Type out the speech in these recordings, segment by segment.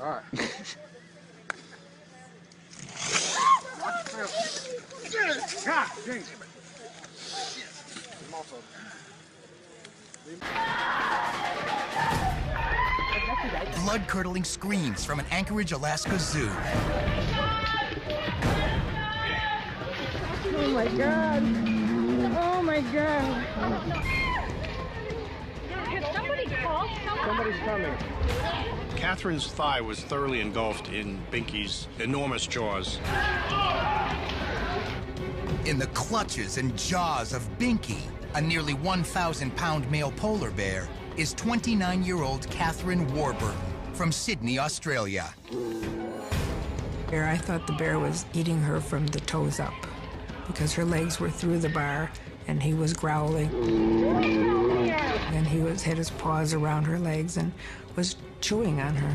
All right. God, dang. Blood-curdling screams from an Anchorage, Alaska zoo. Oh my God. Oh my God. Can somebody call someone? Somebody's coming. Catherine's thigh was thoroughly engulfed in Binky's enormous jaws. In the clutches and jaws of Binky, a nearly 1,000-pound male polar bear, is 29-year-old Catherine Warburton from Sydney, Australia. I thought the bear was eating her from the toes up because her legs were through the bar and he was growling. And he had his paws around her legs and was chewing on her.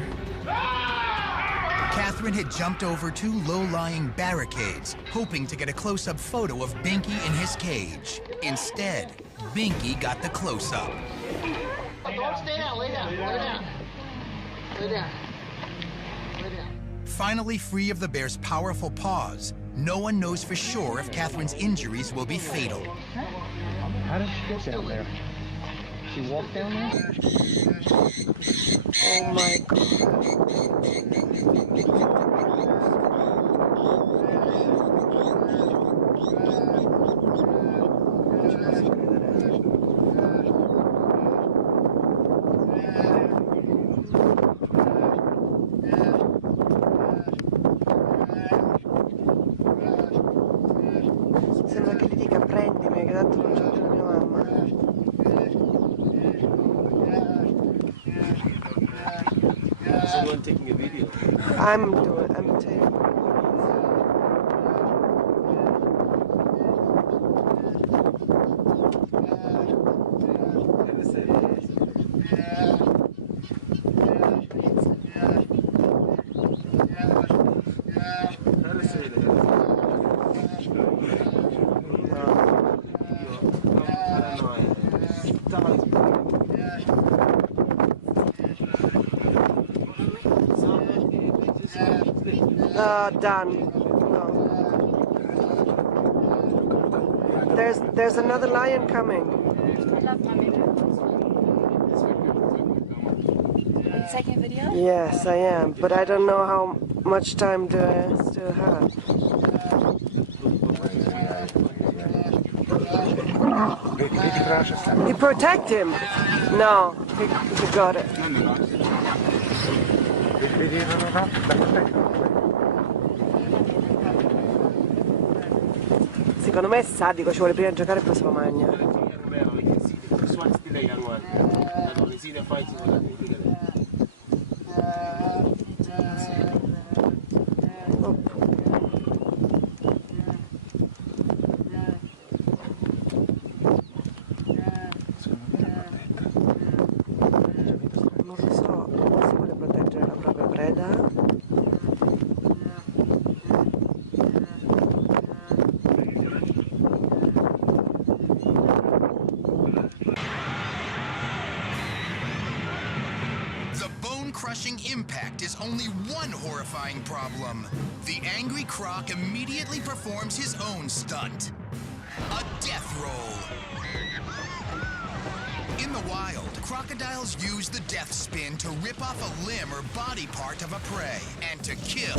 Catherine had jumped over two low-lying barricades, hoping to get a close-up photo of Binky in his cage. Instead, Binky got the close-up. Don't stay down, lay down, lay down. Lay down. Lay down. Finally free of the bear's powerful paws, no one knows for sure if Catherine's injuries will be fatal. How did she get down there? She walked down there? Oh my God. Sembra che gli dica prendimi, che tanto non c'è più la mia mamma. Someone taking a video. I'm taking. Done. No. There's another lion coming. Are you taking a video? Yes, I am, but I don't know how much time do I still have. You protect him? No, he got it. Secondo me è sadico, ci vuole prima giocare e poi se lo mangia. Non lo so, forse vuole proteggere la propria preda. Crushing impact is only one horrifying problem. The angry croc immediately performs his own stunt. A death roll. In the wild, crocodiles use the death spin to rip off a limb or body part of a prey and to kill.